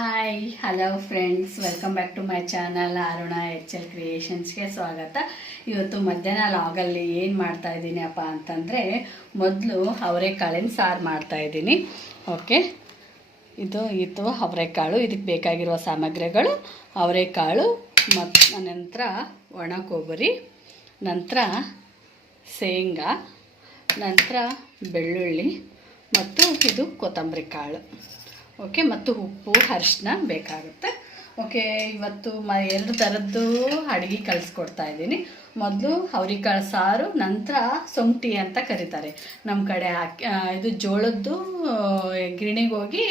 Hi hello friends, welcome back to my channel Aruna HL ಕ್ರಿಯೇಷನ್ಸ್ಗೆ ಸ್ವಾಗತ. ಇವತ್ತು ಮಧ್ಯಾಹ್ನ ಲಾಗಲ್ಲಿ ಏನು ಮಾಡ್ತಾ ಇದ್ದೀನಿ ಅಪ್ಪ ಅಂತಂದರೆ, ಮೊದಲು ಅವರೆಕಾಳಿನ ಸಾರು ಮಾಡ್ತಾ ಇದ್ದೀನಿ. ಓಕೆ, ಇದು ಅವರೆಕಾಳು. ಇದಕ್ಕೆ ಬೇಕಾಗಿರುವ ಸಾಮಗ್ರಿಗಳು ಅವರೆಕಾಳು ಮತ್ತು ನಂತರ ಒಣ ಕೊಬ್ಬರಿ, ನಂತರ ಶೇಂಗಾ, ನಂತರ ಬೆಳ್ಳುಳ್ಳಿ ಮತ್ತು ಇದು ಕೊತ್ತಂಬರಿ ಕಾಳು. ಓಕೆ, ಮತ್ತು ಉಪ್ಪು ಅರಿಶಿನ ಬೇಕಾಗುತ್ತೆ. ಓಕೆ, ಇವತ್ತು ಎರಡು ಥರದ್ದು ಅಡುಗೆ ಕಲಿಸ್ಕೊಡ್ತಾ ಇದ್ದೀನಿ. ಮೊದಲು ಅವರೆಕಾಳು ಸಾರು, ನಂತರ ಸೊಂಟಿ ಅಂತ ಕರೀತಾರೆ ನಮ್ಮ ಕಡೆ. ಇದು ಜೋಳದ್ದು ಗಿರಣಿಗೆ ಹೋಗಿ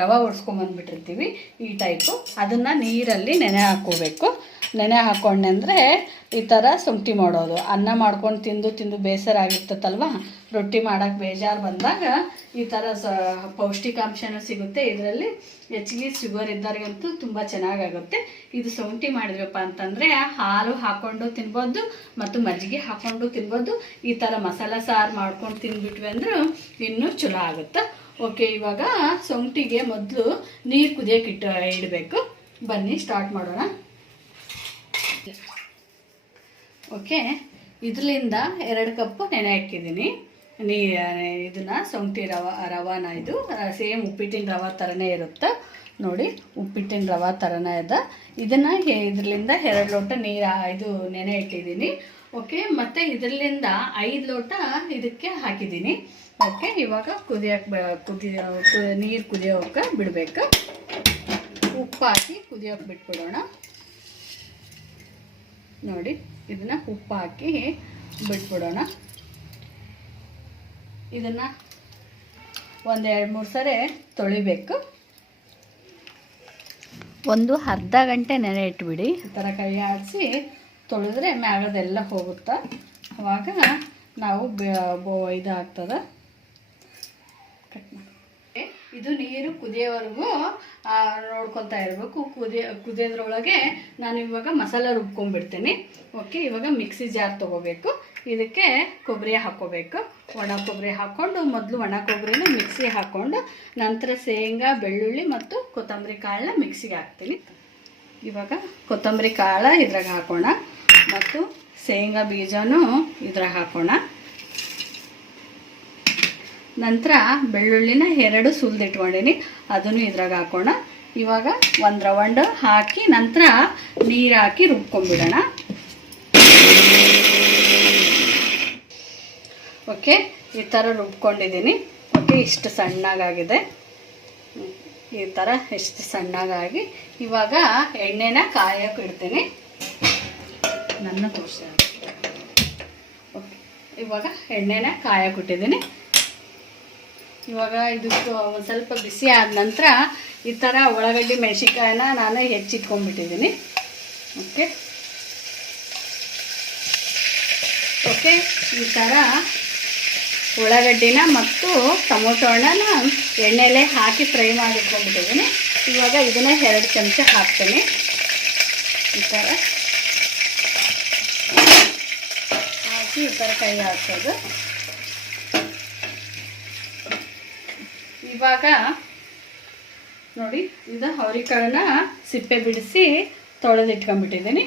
ರವೆ ಒಡ್ಸ್ಕೊಂಬಂದ್ಬಿಟ್ಟಿರ್ತೀವಿ, ಈ ಟೈಪು. ಅದನ್ನು ನೀರಲ್ಲಿ ನೆನೆ ಹಾಕ್ಕೋಬೇಕು. ನೆನೆ ಹಾಕ್ಕೊಂಡೆಂದರೆ ಈ ಥರ ಸೊಂಟಿ ಮಾಡೋದು. ಅನ್ನ ಮಾಡ್ಕೊಂಡು ತಿಂದು ಬೇಸರ ಆಗಿರ್ತೈತಲ್ವ, ರೊಟ್ಟಿ ಮಾಡೋಕ್ಕೆ ಬೇಜಾರು ಬಂದಾಗ ಈ ಥರ ಪೌಷ್ಟಿಕಾಂಶನೂ ಸಿಗುತ್ತೆ. ಇದರಲ್ಲಿ ಹೆಚ್ಚಿಗೆ ಶುಗರ್ ಇದ್ದವ್ರಿಗಂತೂ ತುಂಬ ಚೆನ್ನಾಗಾಗುತ್ತೆ. ಇದು ಸೌಂಟಿ ಮಾಡಿದ್ರಪ್ಪ ಅಂತಂದರೆ ಹಾಲು ಹಾಕ್ಕೊಂಡು ತಿನ್ಬೋದು ಮತ್ತು ಮಜ್ಜಿಗೆ ಹಾಕ್ಕೊಂಡು ತಿನ್ಬೋದು. ಈ ಥರ ಮಸಾಲ ಸಾರು ಮಾಡ್ಕೊಂಡು ತಿಂದ್ಬಿಟ್ವಿ ಅಂದ್ರೆ ಇನ್ನೂ ಚಲೋ ಆಗುತ್ತೆ. ಓಕೆ, ಇವಾಗ ಸೌಂಟಿಗೆ ಮೊದಲು ನೀರು ಕುದಿಯೋಕೆ ಇಡಬೇಕು. ಬನ್ನಿ ಸ್ಟಾರ್ಟ್ ಮಾಡೋಣ. ಓಕೆ, ಇದರಿಂದ 2 ಕಪ್ ನೆನೆ ಹಾಕಿದ್ದೀನಿ ಇದನ್ನು. ಸೌಂಟಿ ರವಾನ ಇದು ಸೇಮ್ ಉಪ್ಪಿಟ್ಟಿನ ರವೆ ಥರನೇ ಇರುತ್ತೆ ನೋಡಿ. ಉಪ್ಪಿಟ್ಟಿನ ರವೆ ಥರನೇ ಇದೆ. ಇದನ್ನು ಇದರಿಂದ 2 ಲೋಟ ನೀರು ನೆನೆ ಇಟ್ಟಿದ್ದೀನಿ. ಓಕೆ, ಮತ್ತು ಇದರಿಂದ 5 ಲೋಟ ಇದಕ್ಕೆ ಹಾಕಿದ್ದೀನಿ. ಓಕೆ, ಇವಾಗ ನೀರು ಕುದಿಯೋಕೆ ಬಿಡಬೇಕು. ಉಪ್ಪು ಹಾಕಿ ಕುದಿಯೋಕೆ ಬಿಟ್ಬಿಡೋಣ. ನೋಡಿ, ಇದನ್ನು ಉಪ್ಪು ಹಾಕಿ ಬಿಟ್ಬಿಡೋಣ. ಇದನ್ನು 1-2-3 ಸರಿ ತೊಳಿಬೇಕು. ಒಂದು ಅರ್ಧ ಗಂಟೆ ನೆನೆ ಇಟ್ಬಿಡಿ. ಈ ಥರ ಕೈ ಆಡಿಸಿ ತೊಳೆದ್ರೆ ಮ್ಯಾಗದೆಲ್ಲ ಹೋಗುತ್ತೆ. ಆವಾಗ ನಾವು ಇದು ಆಗ್ತದೆ. ಕಟ್ ಮಾಡಿ. ಇದು ನೀರು ಕುದಿಯೋವರೆಗೂ ನೋಡ್ಕೊತಾ ಇರಬೇಕು. ಕುದಿಯೋದ್ರೊಳಗೆ ನಾನು ಇವಾಗ ಮಸಾಲ ರುಬ್ಕೊಂಡ್ಬಿಡ್ತೀನಿ. ಓಕೆ, ಇವಾಗ ಮಿಕ್ಸಿ ಜಾರ್ ತೊಗೋಬೇಕು. ಇದಕ್ಕೆ ಕೊಬ್ಬರಿ ಹಾಕ್ಕೋಬೇಕು. ಒಣ ಕೊಬ್ಬರಿ ಹಾಕ್ಕೊಂಡು ಮೊದಲು ಒಣ ಕೊಬ್ಬರಿನ ಮಿಕ್ಸಿ ಹಾಕ್ಕೊಂಡು ನಂತರ ಶೇಂಗಾ, ಬೆಳ್ಳುಳ್ಳಿ ಮತ್ತು ಕೊತ್ತಂಬರಿ ಕಾಳನ್ನ ಮಿಕ್ಸಿಗೆ ಹಾಕ್ತೀನಿ. ಇವಾಗ ಕೊತ್ತಂಬರಿ ಕಾಳು ಇದ್ರಾಗ ಹಾಕೋಣ ಮತ್ತು ಶೇಂಗಾ ಬೀಜನೂ ಇದ್ರಾಗ ಹಾಕೋಣ. ನಂತರ ಬೆಳ್ಳುಳ್ಳಿನ 2 ಸುಲಿದಿಟ್ಕೊಂಡಿನಿ, ಅದನ್ನು ಇದ್ರಾಗ ಹಾಕೋಣ. ಇವಾಗ 1 ರೌಂಡ್ ಹಾಕಿ ನಂತರ ನೀರು ಹಾಕಿ ರುಬ್ಕೊಂಡ್ಬಿಡೋಣ. ಓಕೆ, ಈ ಥರ ರುಬ್ಕೊಂಡಿದ್ದೀನಿ. ಓಕೆ, ಇಷ್ಟು ಸಣ್ಣಗಾಗಿದೆ. ಈ ಥರ ಎಷ್ಟು ಸಣ್ಣಗಾಗಿ ಇವಾಗ ಎಣ್ಣೆನ ಕಾಯೋಕೆ ಇಡ್ತೀನಿ. ನನ್ನ ತೋರಿಸ. ಓಕೆ, ಇವಾಗ ಎಣ್ಣೆನ ಕಾಯೋಕೆ ಇಟ್ಟಿದ್ದೀನಿ. ಇವಾಗ ಇದಕ್ಕೆ ಒಂದು ಸ್ವಲ್ಪ ಬಿಸಿ ಆದ ನಂತರ ಈ ಥರ ಉಳ್ಳಾಗಡ್ಡಿ ಮೆಣಸಿನ್ಕಾಯಿನ ನಾನು ಹೆಚ್ಚಿಟ್ಕೊಂಡ್ಬಿಟ್ಟಿದ್ದೀನಿ. ಓಕೆ, ಈ ಥರ ಉಳ್ಳಾಗಡ್ಡಿನ ಮತ್ತು ಟೊಮೊಟೊನ ಎಣ್ಣೆಲೆ ಹಾಕಿ ಫ್ರೈ ಮಾಡಿಟ್ಕೊಂಡ್ಬಿಟ್ಟಿದ್ದೀನಿ. ಇವಾಗ ಇದನ್ನ 2 ಚಮಚ ಹಾಕ್ತೀನಿ. ಈ ಥರ ಹಾಕಿ ಈ ಥರ ಕೈ ಹಾಕೋದು. ಇವಾಗ ನೋಡಿ, ಇದು ಅವರೆಕಾಳನ್ನ ಸಿಪ್ಪೆ ಬಿಡಿಸಿ ತೊಳೆದಿಟ್ಕೊಂಡ್ಬಿಟ್ಟಿದ್ದೀನಿ.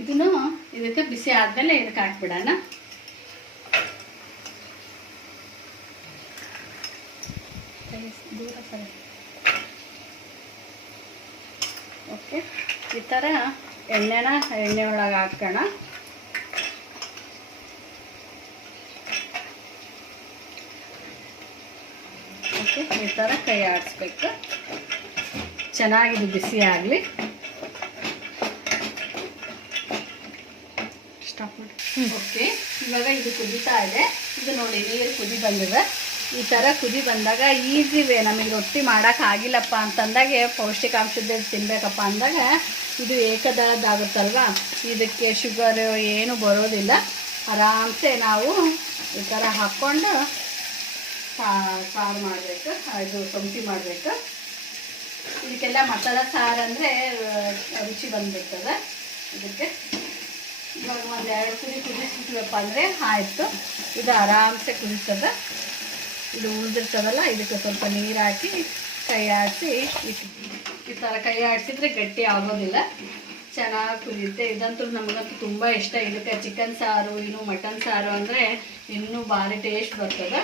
ಇದನ್ನು ಇದಕ್ಕೆ ಬಿಸಿ ಆದಮೇಲೆ ಇದಕ್ಕೆ ಹಾಕ್ಬಿಡೋಣ. ಓಕೆ, ಈ ಥರ ಎಣ್ಣೆ ಒಳಗೆ ಹಾಕೋಣ. ಓಕೆ, ಈ ಥರ ಕೈ ಆಡಿಸ್ಬೇಕು. ಚೆನ್ನಾಗಿದು ಬಿಸಿ ಆಗಲಿ. ಸ್ಟಾಪ್ ಮಾಡಿ. ಓಕೆ, ಇವಾಗ ಇದು ಕುದೀತಾ ಇದೆ. ಇದು ನೋಡಿ, ನೀರು ಕುದಿ ಬಂದಿದೆ. ಈ ಥರ ಕುದಿ ಬಂದಾಗ ಈಸಿ ವೇ, ನಮಗೆ ರೊಟ್ಟಿ ಮಾಡೋಕ್ಕಾಗಿಲ್ಲಪ್ಪ ಅಂತಂದಾಗ, ಪೌಷ್ಟಿಕಾಂಶದ ತಿನ್ನಬೇಕಪ್ಪ ಅಂದಾಗ ಇದು ಏಕದಳದ್ದಾಗುತ್ತಲ್ವ, ಇದಕ್ಕೆ ಶುಗರು ಏನು ಬರೋದಿಲ್ಲ. ಆರಾಮ್ಸೆ ನಾವು ಈ ಥರ ಹಾಕ್ಕೊಂಡು ಸಾರು ಮಾಡಬೇಕು. ಇದು ಸೊಂಟಿ ಮಾಡಬೇಕು. ಇದಕ್ಕೆಲ್ಲ ಮಸಾಲ ಸಾರು ಅಂದರೆ ರುಚಿ ಬಂದುಬಿಡ್ತದೆ. ಇದಕ್ಕೆ ಇವಾಗ 1-2 ಕುದಿಸ್ಬಿಟ್ವಪ್ಪ ಅಂದರೆ ಆಯಿತು. ಇದು ಆರಾಮ್ಸೆ ಕುದೀತದೆ. ಇದು ಉಳಿದಿರ್ತದಲ್ಲ, ಇದಕ್ಕೆ ಸ್ವಲ್ಪ ನೀರು ಹಾಕಿ ಕೈ ಆಡಿಸಿ ಈ ಥರ ಕೈ ಆಡಿಸಿದ್ರೆ ಗಟ್ಟಿ ಆಗೋದಿಲ್ಲ, ಚೆನ್ನಾಗಿ ಕುದಿಯುತ್ತೆ. ಇದಂತೂ ನಮಗಂತೂ ತುಂಬ ಇಷ್ಟ. ಇದಕ್ಕೆ ಚಿಕನ್ ಸಾರು, ಇನ್ನು ಮಟನ್ ಸಾರು ಅಂದರೆ ಇನ್ನೂ ಭಾರಿ ಟೇಸ್ಟ್ ಬರ್ತದೆ.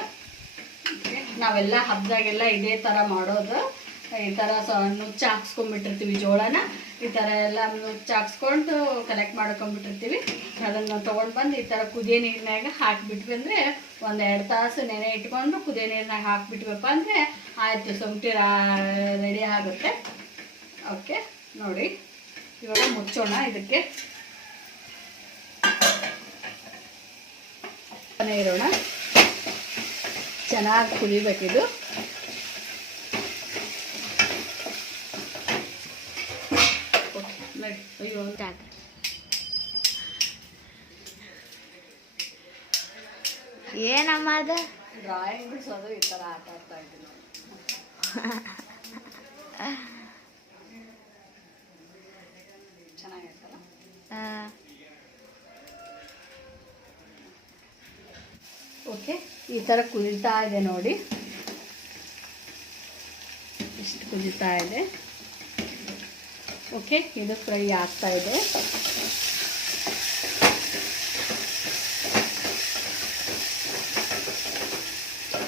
ನಾವೆಲ್ಲ ಹಬ್ಬದಾಗೆಲ್ಲ ಇದೇ ಥರ ಮಾಡೋದು. ಈ ಥರ ನುಚ್ಚು ಹಾಕ್ಸ್ಕೊಂಡ್ಬಿಟ್ಟಿರ್ತೀವಿ, ಜೋಳನ ಈ ಥರ ಎಲ್ಲ ನುಚ್ಚು ಹಾಕ್ಸ್ಕೊಂಡು ಕಲೆಕ್ಟ್ ಮಾಡ್ಕೊಂಡ್ಬಿಟ್ಟಿರ್ತೀವಿ. ಅದನ್ನು ತೊಗೊಂಡು ಬಂದು ಈ ಥರ ಕುದಿಯೋ ನೀರಿನಾಗ ಹಾಕಿಬಿಟ್ವಿ ಅಂದರೆ 1-2 ತಾಸು ನೆನೆ ಇಟ್ಕೊಂಡು ಕುದಿಯೋ ನೀರಿನಾಗ ಹಾಕಿಬಿಟ್ವಪ್ಪ ಅಂದರೆ ಆಯಿತು, ಸೊಂಟಿ ರೆಡಿ ಆಗುತ್ತೆ. ಓಕೆ ನೋಡಿ, ಇವಾಗ ಮುಚ್ಚೋಣ. ಇದಕ್ಕೆ ಇರೋಣ, ಚೆನ್ನಾಗಿ ಕುದಿಬೇಕಿದು. ಅಯ್ಯೋ ಏನಮ್ಮ ಅದು ಡ್ರಾಯಿಂಗ್ ಬಿಡಿಸೋದು ಈ ಥರ ಆಟ ಆಡ್ತಾ ಇದ್ದೀನಿ. ಚೆನ್ನಾಗಿರ್ತಲ್ಲ. ಓಕೆ, ಈ ಥರ ಕುದಿತಾ ಇದೆ ನೋಡಿ, ಇಷ್ಟು ಕುದಿತಾ ಇದೆ. ಓಕೆ, ಇದು ಫ್ರೈ ಆಗ್ತಾ ಇದೆ.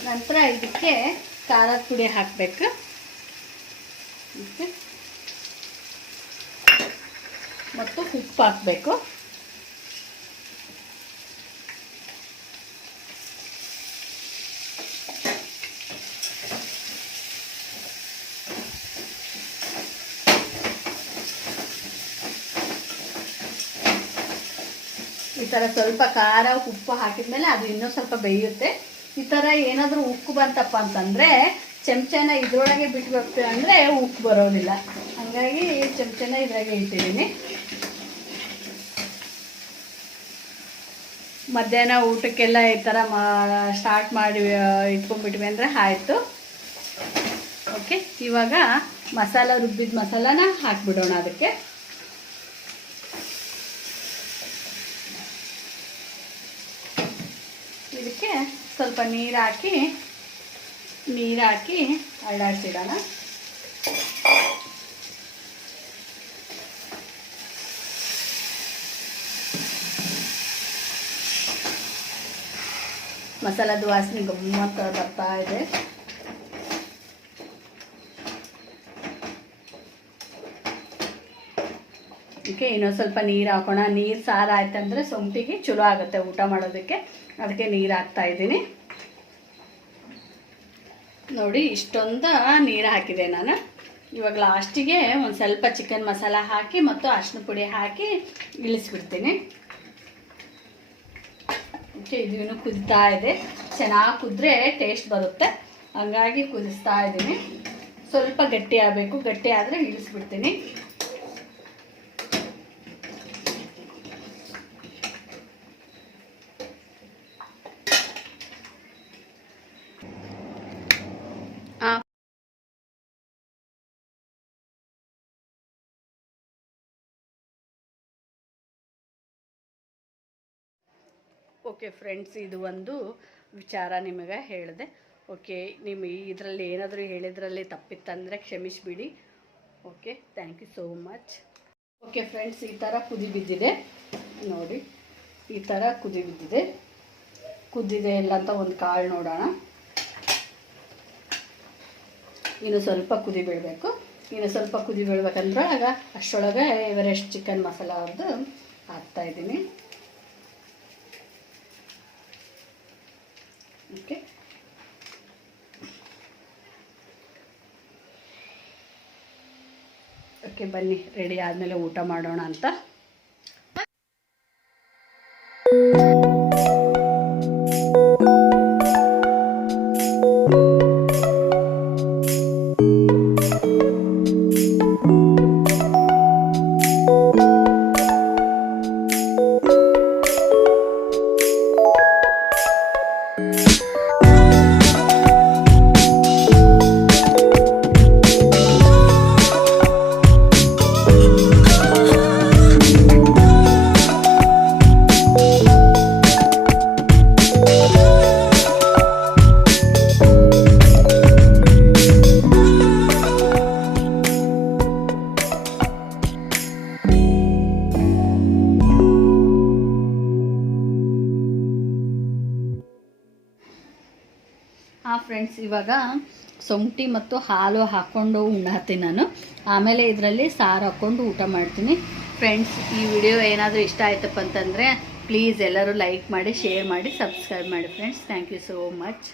ನಂತರ ಇದಕ್ಕೆ ಖಾರದ ಪುಡಿ ಹಾಕಬೇಕು. ಮತ್ತು ಉಪ್ಪು ಹಾಕಬೇಕು. ಈ ಥರ ಸ್ವಲ್ಪ ಖಾರ ಉಪ್ಪು ಹಾಕಿದ್ಮೇಲೆ ಅದು ಇನ್ನೂ ಸ್ವಲ್ಪ ಬೇಯುತ್ತೆ. ಈ ಥರ ಏನಾದರೂ ಉಕ್ಕು ಬಂತಪ್ಪ ಅಂತಂದರೆ ಚಮಚನ ಇದ್ರೊಳಗೆ ಬಿಟ್ಬೇಕು ಅಂದರೆ ಉಕ್ಕು ಬರೋದಿಲ್ಲ. ಹಾಗಾಗಿ ಚಮಚನ ಇದ್ರಾಗೆ ಇಟ್ಟಿದ್ದೀನಿ. ಮಧ್ಯಾಹ್ನ ಊಟಕ್ಕೆಲ್ಲ ಈ ಥರ ಸ್ಟಾರ್ಟ್ ಮಾಡಿ ಇಟ್ಕೊಂಡ್ಬಿಟ್ವಿ ಅಂದರೆ ಆಯಿತು. ಓಕೆ, ಇವಾಗ ಮಸಾಲ ರುಬ್ಬಿದ ಮಸಾಲಾನ ಹಾಕಿಬಿಡೋಣ. ಅದಕ್ಕೆ ಇದಕ್ಕೆ ಸ್ವಲ್ಪ ನೀರು ಹಾಕಿ ಅಲ್ಲಾಡ್ಸಿಡೋಣ. ಮಸಾಲದ ವಾಸನೆ ಗಮ್ಮತ್ತ ಬರ್ತಾ ಇದೆ. ಅದಕ್ಕೆ ಇನ್ನೊಂದು ಸ್ವಲ್ಪ ನೀರು ಹಾಕೋಣ. ನೀರು ಸಾರು ಆಯ್ತಂದ್ರೆ ಸೊಂಟಿಗೆ ಚಲೋ ಆಗುತ್ತೆ ಊಟ ಮಾಡೋದಕ್ಕೆ. ಅದಕ್ಕೆ ನೀರು ಹಾಕ್ತಾ ಇದ್ದೀನಿ ನೋಡಿ. ಇಷ್ಟೊಂದು ನೀರು ಹಾಕಿದೆ ನಾನು. ಇವಾಗ ಲಾಸ್ಟಿಗೆ ಒಂದು ಸ್ವಲ್ಪ ಚಿಕನ್ ಮಸಾಲ ಹಾಕಿ ಮತ್ತು ಅರಿಶಿನ ಪುಡಿ ಹಾಕಿ ಇಳಿಸ್ಬಿಡ್ತೀನಿ. ಓಕೆ, ಇದು ಇನ್ನೂ ಕುದಿತಾ ಇದೆ. ಚೆನ್ನಾಗಿ ಕುದ್ರೆ ಟೇಸ್ಟ್ ಬರುತ್ತೆ, ಹಂಗಾಗಿ ಕುದಿಸ್ತಾ ಇದ್ದೀನಿ. ಸ್ವಲ್ಪ ಗಟ್ಟಿ ಆಗಬೇಕು, ಗಟ್ಟಿ ಆದರೆ ಇಳಿಸ್ಬಿಡ್ತೀನಿ. ಓಕೆ ಫ್ರೆಂಡ್ಸ್, ಇದು ಒಂದು ವಿಚಾರ ನಿಮಗೆ ಹೇಳಿದೆ. ಓಕೆ, ನಿಮ್ಮ ಇದರಲ್ಲಿ ಏನಾದರೂ ಹೇಳಿದ್ರಲ್ಲಿ ತಪ್ಪಿತ್ತಂದರೆ ಕ್ಷಮಿಸಿಬಿಡಿ. Okay, thank you so much. Okay friends, ಈ ಥರ ಕುದಿ ಬಿದ್ದಿದೆ ನೋಡಿ. ಈ ಥರ ಕುದಿ ಬಿದ್ದಿದೆ. ಕುದ್ದಿದೆ ಇಲ್ಲ ಅಂತ ಒಂದು ಕಾಳು ನೋಡೋಣ. ಇನ್ನು ಸ್ವಲ್ಪ ಕುದಿ ಬೀಳಬೇಕು. ಇನ್ನು ಸ್ವಲ್ಪ ಕುದಿ ಬೀಳ್ಬೇಕಂದ್ರೆ ಆಗ ಅಷ್ಟರೊಳಗೆ ಎವರೆಸ್ಟ್ ಚಿಕನ್ ಮಸಾಲ ಅವ್ರದ್ದು ಹಾಕ್ತಾಯಿದ್ದೀನಿ. ಓಕೆ, ಓಕೆ ಬನ್ನಿ, ರೆಡಿ ಆದಮೇಲೆ ಊಟ ಮಾಡೋಣ ಅಂತ. ಫ್ರೆಂಡ್ಸ್, ಇವಾಗ ಶುಂಠಿ ಮತ್ತು ಹಾಲು ಹಾಕ್ಕೊಂಡು ಉಣ್ಣಾತೀನಿ ನಾನು. ಆಮೇಲೆ ಇದರಲ್ಲಿ ಸಾರು ಹಾಕ್ಕೊಂಡು ಊಟ ಮಾಡ್ತೀನಿ. ಫ್ರೆಂಡ್ಸ್, ಈ ವಿಡಿಯೋ ಏನಾದರೂ ಇಷ್ಟ ಆಯ್ತಪ್ಪ ಅಂತಂದರೆ ಪ್ಲೀಸ್ ಎಲ್ಲರೂ ಲೈಕ್ ಮಾಡಿ, ಶೇರ್ ಮಾಡಿ, ಸಬ್ಸ್ಕ್ರೈಬ್ ಮಾಡಿ friends. Thank you so much.